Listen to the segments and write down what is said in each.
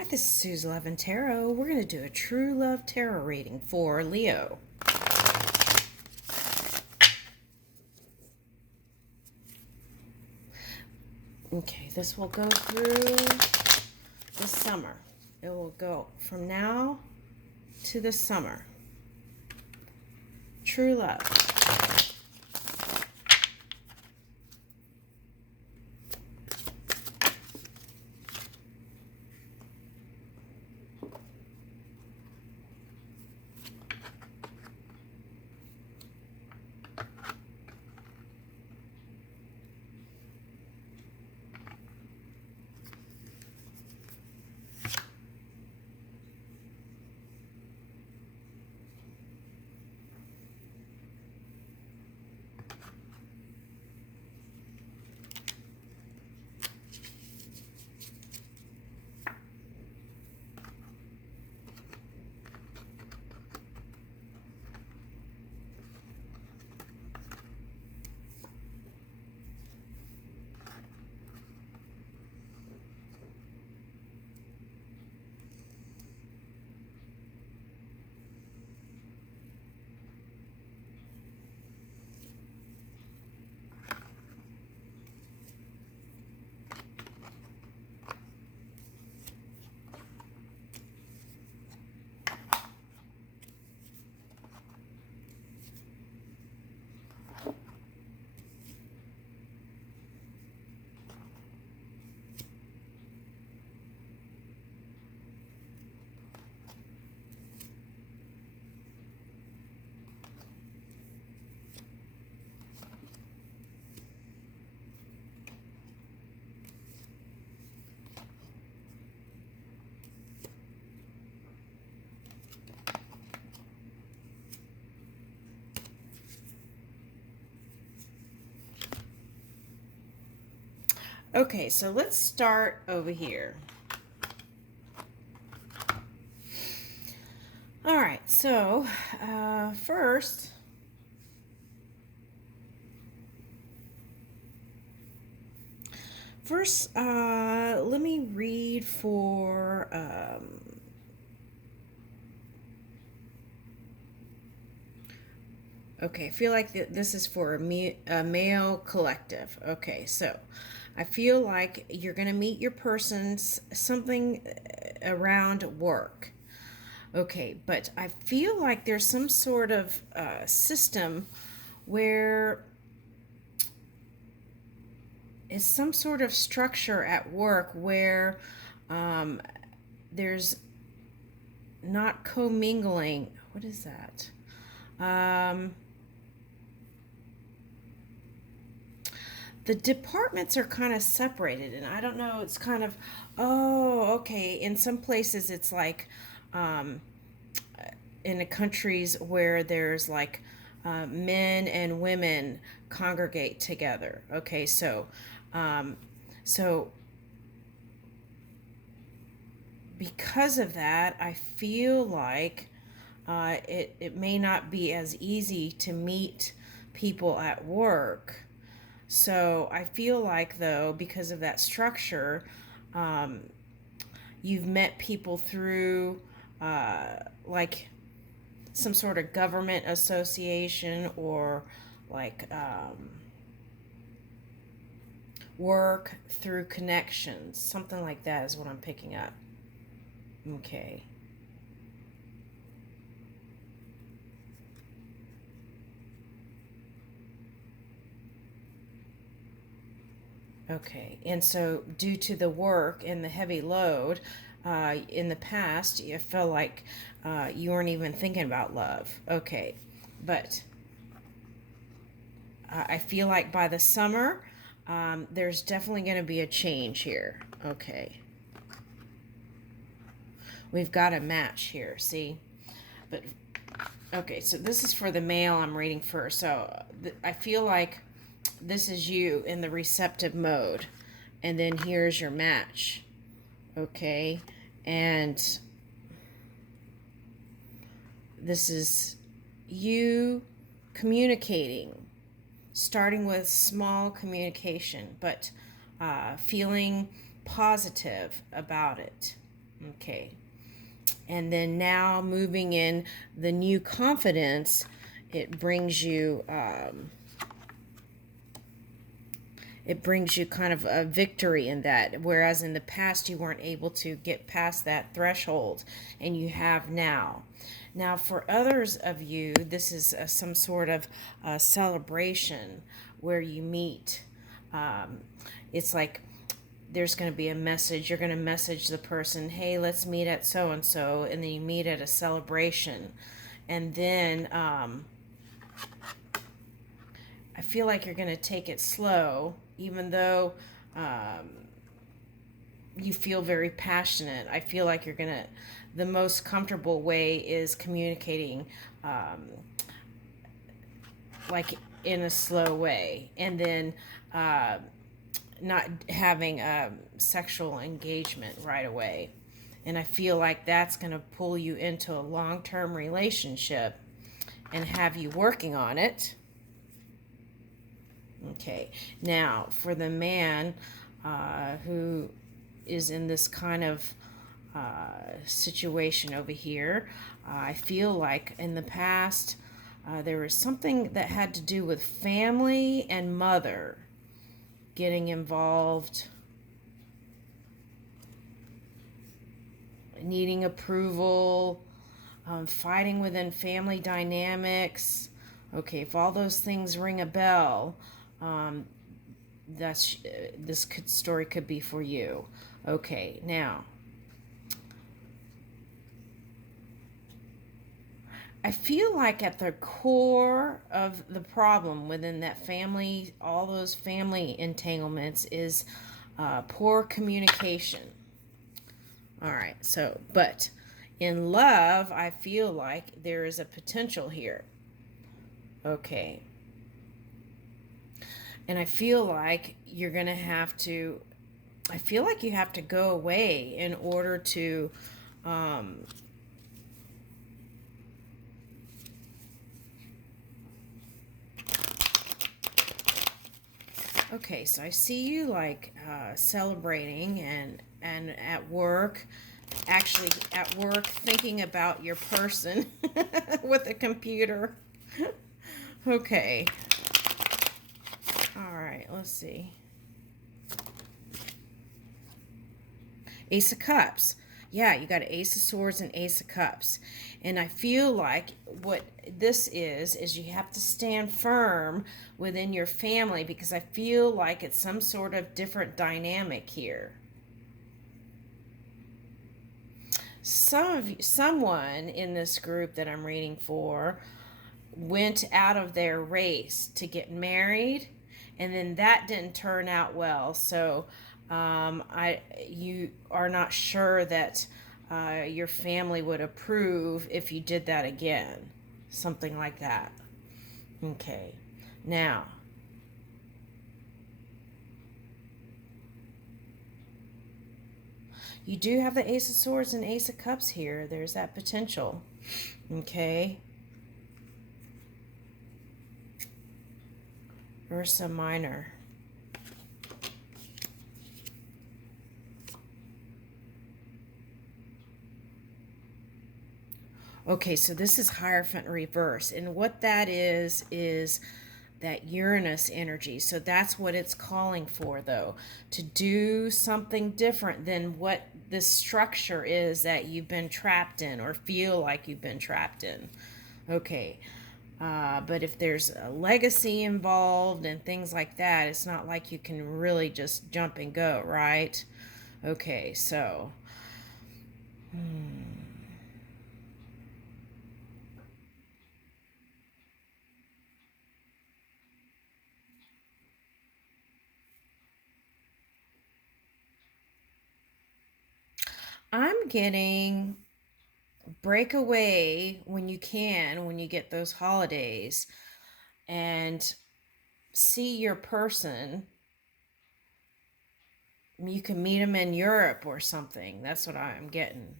Hi, this is Sue's Love and Tarot. We're going to do a true love tarot reading for Leo. Okay, this will go through the summer. It will go from now to the summer. True love. Okay, so let's start over here. All right, so first, let me read for okay, I feel like this is for a male collective. Okay, so I feel like you're going to meet your person's something around work. Okay, but I feel like there's some sort of system where is some sort of structure at work where there's not commingling. What is that? The departments are kind of separated, and I don't know, it's kind of, oh, okay. In some places, it's like in the countries where there's like men and women congregate together. Okay, so because of that, I feel like it may not be as easy to meet people at work. So I feel like, though, because of that structure, you've met people through like some sort of government association or like work through connections. Something like that is what I'm picking up. Okay. Okay, and so due to the work and the heavy load, in the past, you felt like you weren't even thinking about love. Okay, but I feel like by the summer, there's definitely going to be a change here. Okay, we've got a match here, see? But okay, so this is for the male I'm reading first. So I feel like this is you in the receptive mode, and then here's your match. Okay, and this is you communicating, starting with small communication, but feeling positive about it. Okay. And then now moving in the new confidence, it brings you kind of a victory in that, whereas in the past you weren't able to get past that threshold, and you have now. Now, for others of you, this is some sort of celebration where you meet. It's like there's going to be a message. You're going to message the person, hey, let's meet at so and so, and then you meet at a celebration. And then I feel like you're going to take it slow, even though you feel very passionate. I feel like you're going to, the most comfortable way is communicating like in a slow way, and then not having a sexual engagement right away. And I feel like that's going to pull you into a long-term relationship and have you working on it. Okay, now for the man who is in this kind of situation over here, I feel like in the past there was something that had to do with family and mother getting involved, needing approval, fighting within family dynamics. Okay, if all those things ring a bell, this story could be for you. Okay, now I feel like at the core of the problem within that family, all those family entanglements, is poor communication. All right, so, but in love, I feel like there is a potential here. Okay. And I feel like you're going to have to, I feel like you have to go away in order to, okay, so I see you like celebrating and at work, actually at work thinking about your person with a computer. Okay. All right, let's see. Ace of Cups. Yeah, you got Ace of Swords and Ace of Cups. And I feel like what this is you have to stand firm within your family, because I feel like it's some sort of different dynamic here. Someone in this group that I'm reading for went out of their race to get married, and then that didn't turn out well. So you are not sure that your family would approve if you did that again, something like that. Okay, now you do have the Ace of Swords and Ace of Cups here. There's that potential. Okay. Ursa Minor. Okay, so this is Hierophant Reverse. And what that is that Uranus energy. So that's what it's calling for, though, to do something different than what this structure is that you've been trapped in or feel like you've been trapped in. Okay. But if there's a legacy involved and things like that, it's not like you can really just jump and go, right? Okay, so. I'm getting break away when you can, when you get those holidays, and see your person. You can meet them in Europe or something. That's what I'm getting.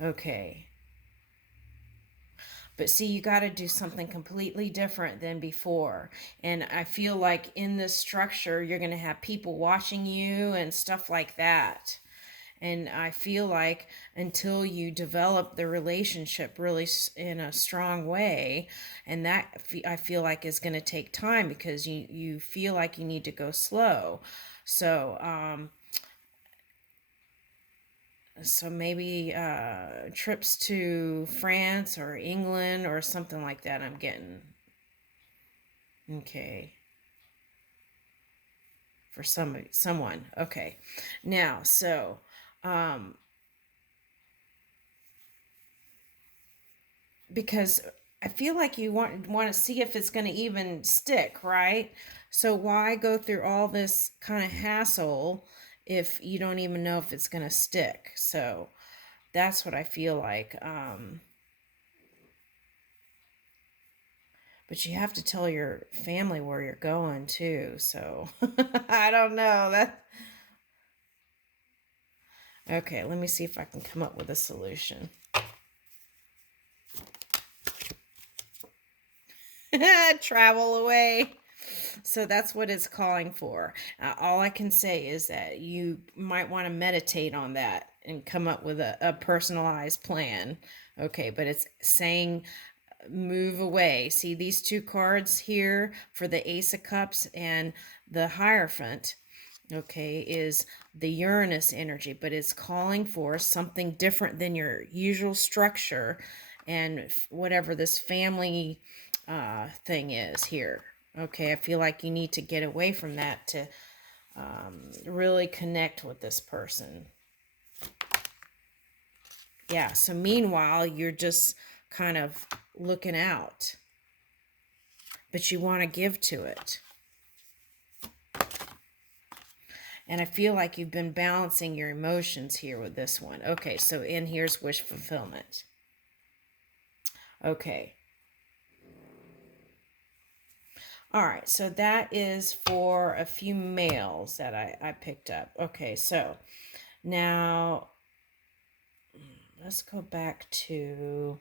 Okay. But see, you got to do something completely different than before. And I feel like in this structure, you're going to have people watching you and stuff like that. And I feel like until you develop the relationship really in a strong way, and that I feel like is going to take time because you feel like you need to go slow. So, so maybe trips to France or England or something like that I'm getting. Okay. For someone. Okay. Now, so because I feel like you want to see if it's going to even stick, right? So why go through all this kind of hassle if you don't even know if it's going to stick? So that's what I feel like. But you have to tell your family where you're going too. So I don't know that. Okay, let me see if I can come up with a solution. Travel away. So that's what it's calling for. All I can say is that you might want to meditate on that and come up with a personalized plan. Okay, but it's saying move away. See these two cards here for the Ace of Cups and the Hierophant. Okay, is the Uranus energy, but it's calling for something different than your usual structure and whatever this family thing is here. Okay, I feel like you need to get away from that to really connect with this person. Yeah, so meanwhile, you're just kind of looking out, but you want to give to it. And I feel like you've been balancing your emotions here with this one. Okay, so in here's wish fulfillment. Okay. All right, so that is for a few males that I picked up. Okay, so now let's go back to...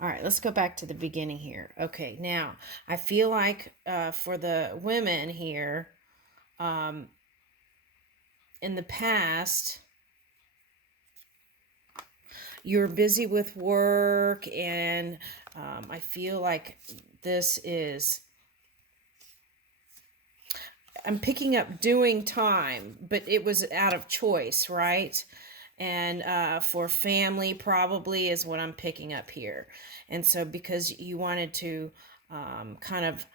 All right, let's go back to the beginning here. Okay, now I feel like for the women here, in the past, you're busy with work, and I feel like this is... I'm picking up doing time, but it was out of choice, right? And for family probably is what I'm picking up here. And so because you wanted to kind of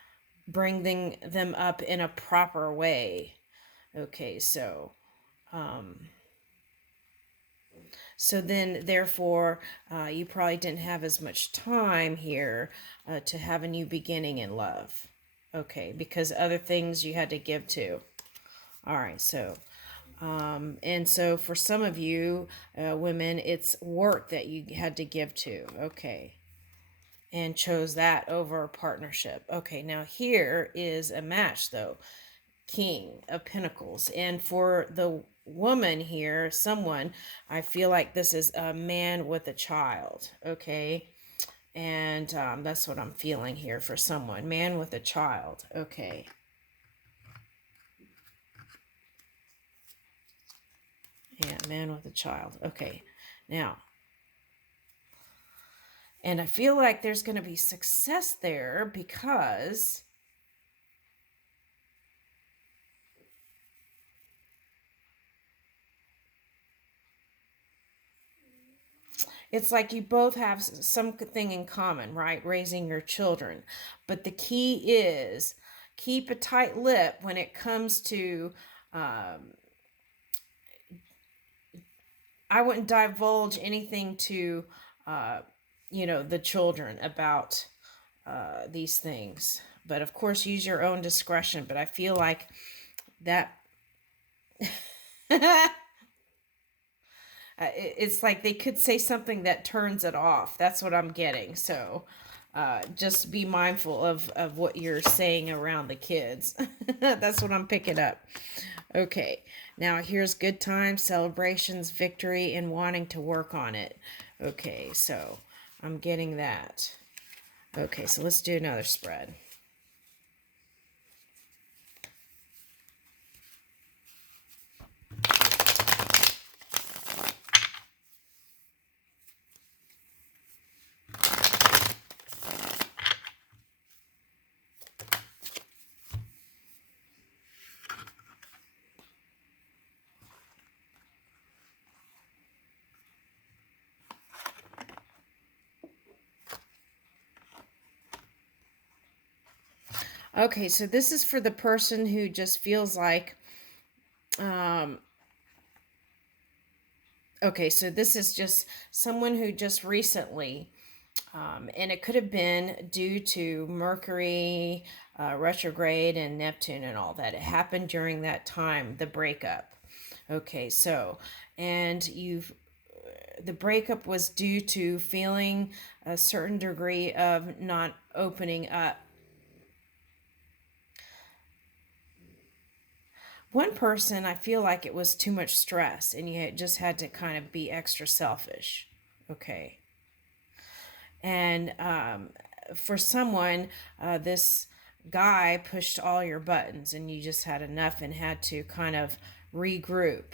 bring them up in a proper way. Okay, so so then therefore you probably didn't have as much time here to have a new beginning in love. Okay, because other things you had to give to. All right, so and so for some of you women, it's work that you had to give to. Okay. And chose that over a partnership. Okay, now here is a match though. King of Pinnacles. And for the woman here, someone, I feel like this is a man with a child. Okay. And that's what I'm feeling here for someone. Man with a child. Okay. Yeah, man with a child. Okay. Now, and I feel like there's going to be success there because it's like you both have something in common, right? Raising your children. But the key is keep a tight lip when it comes to... I wouldn't divulge anything to, the children about these things. But of course, use your own discretion. But I feel like that... it's like they could say something that turns it off. That's what I'm getting. So just be mindful of what you're saying around the kids. That's what I'm picking up. Okay, now here's good times, celebrations, victory, and wanting to work on it. Okay, so I'm getting that. Okay, so let's do another spread. Okay, so this is for the person who just feels like, okay, so this is just someone who just recently, and it could have been due to Mercury retrograde and Neptune and all that. It happened during that time, the breakup. Okay, so, and the breakup was due to feeling a certain degree of not opening up. One person, I feel like it was too much stress and you just had to kind of be extra selfish. Okay. And for someone, this guy pushed all your buttons and you just had enough and had to kind of regroup.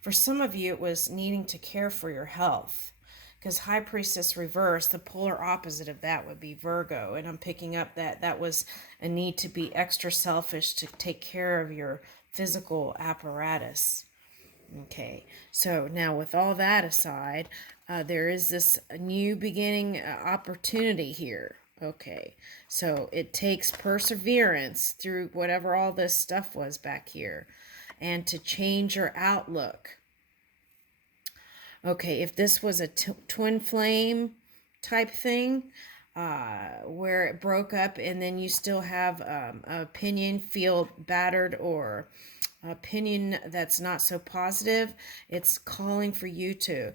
For some of you, it was needing to care for your health. Because High Priestess Reverse, the polar opposite of that would be Virgo. And I'm picking up that that was a need to be extra selfish to take care of your physical apparatus. Okay, so now with all that aside, there is this new beginning opportunity here. Okay, so it takes perseverance through whatever all this stuff was back here and to change your outlook. Okay, if this was a twin flame type thing, where it broke up and then you still have an opinion feel battered or opinion that's not so positive, it's calling for you to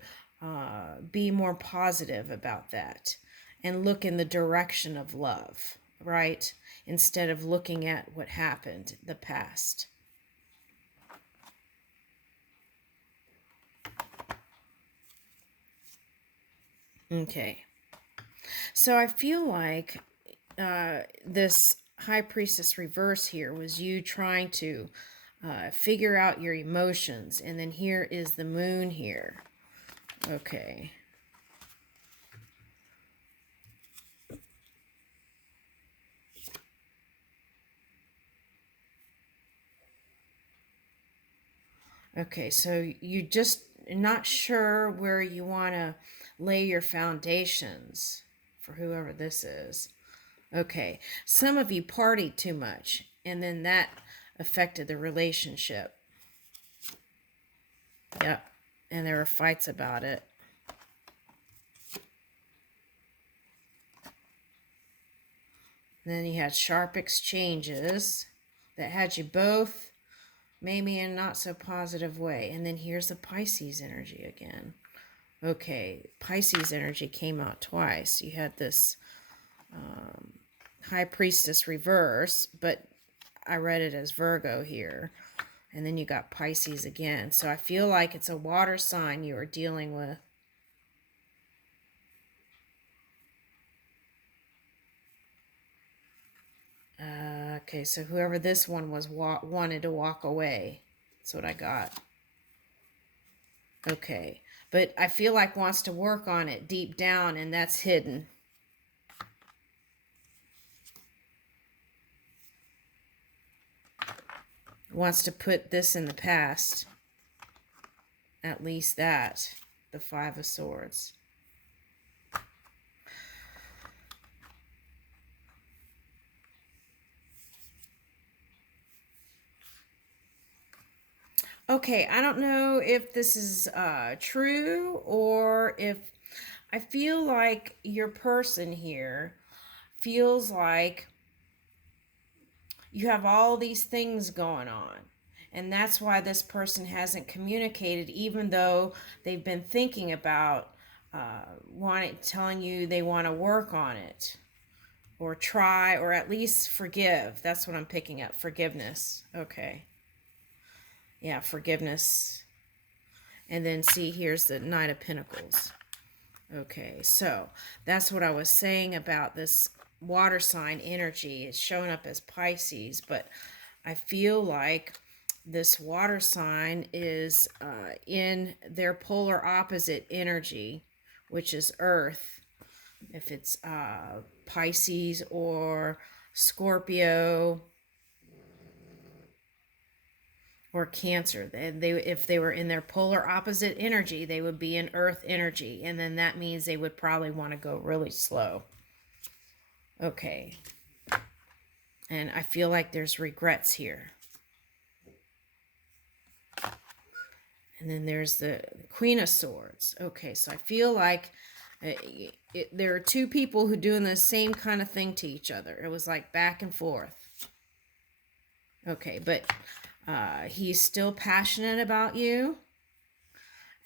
be more positive about that and look in the direction of love, right? Instead of looking at what happened, the past. Okay. So I feel like this High Priestess Reverse here was you trying to figure out your emotions. And then here is the moon here. Okay. Okay, so you just not sure where you want to lay your foundations for whoever this is. Okay, some of you partied too much, and then that affected the relationship. Yep, and there were fights about it. And then you had sharp exchanges that had you both maybe in a not so positive way. And then here's the Pisces energy again. Okay, Pisces energy came out twice. You had this High Priestess Reverse, but I read it as Virgo here. And then you got Pisces again. So I feel like it's a water sign you are dealing with. Okay, so whoever this one was wanted to walk away. That's what I got. Okay, but I feel like wants to work on it deep down, and that's hidden. Wants to put this in the past. At least that. The Five of Swords. Okay, I don't know if this is true or if I feel like your person here feels like you have all these things going on. And that's why this person hasn't communicated, even though they've been thinking about telling you they want to work on it or try or at least forgive. That's what I'm picking up. Forgiveness. Okay. Yeah, forgiveness. And then see, here's the Knight of Pentacles. Okay, so that's what I was saying about this water sign energy. It's showing up as Pisces, but I feel like this water sign is in their polar opposite energy, which is Earth. If it's Pisces or Scorpio or Cancer, if they were in their polar opposite energy, they would be in Earth energy, and then that means they would probably want to go really slow. Okay. And I feel like there's regrets here. And then there's the Queen of Swords. Okay, so I feel like there are two people who are doing the same kind of thing to each other. It was like back and forth. Okay, but he's still passionate about you.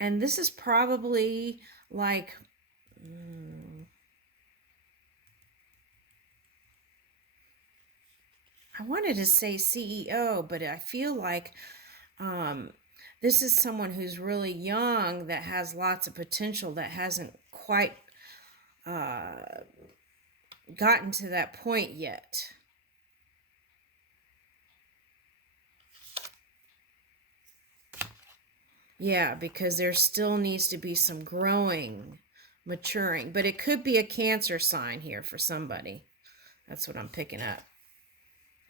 And this is probably like... I wanted to say CEO, but I feel like this is someone who's really young that has lots of potential that hasn't quite gotten to that point yet. Yeah, because there still needs to be some growing, maturing. But it could be a Cancer sign here for somebody. That's what I'm picking up.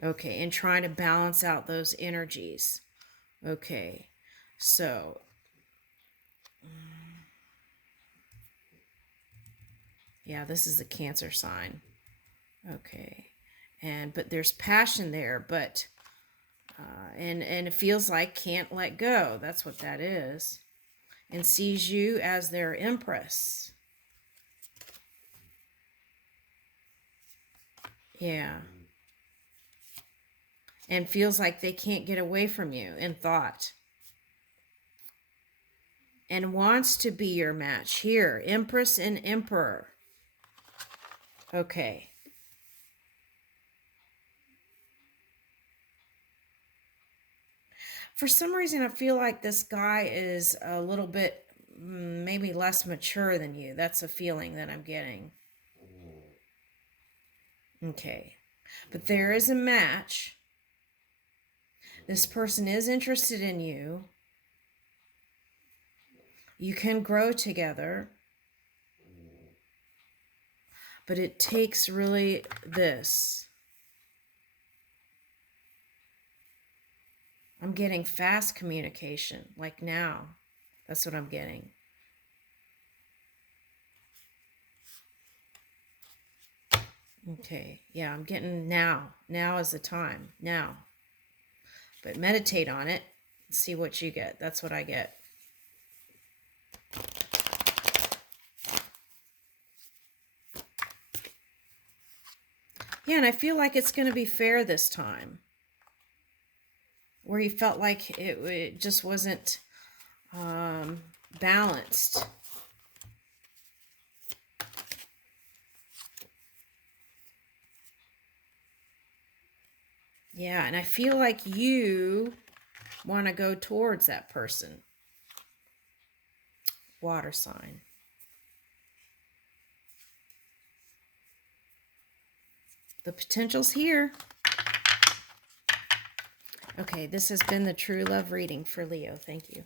Okay, and trying to balance out those energies. Okay, so... yeah, this is the Cancer sign. Okay, but there's passion there, but... and it feels like can't let go. That's what that is. And sees you as their empress. Yeah. And feels like they can't get away from you in thought. And wants to be your match. Here, Empress and Emperor. Okay. For some reason, I feel like this guy is a little bit, maybe less mature than you. That's a feeling that I'm getting. Okay. But there is a match. This person is interested in you. You can grow together. But it takes really this. I'm getting fast communication, like now. That's what I'm getting. Okay, yeah, I'm getting now. Now is the time. Now. But meditate on it. See what you get. That's what I get. Yeah, and I feel like it's going to be fair this time. Where you felt like it just wasn't balanced. Yeah, and I feel like you want to go towards that person. Water sign. The potential's here. Okay, this has been the True Love reading for Leo. Thank you.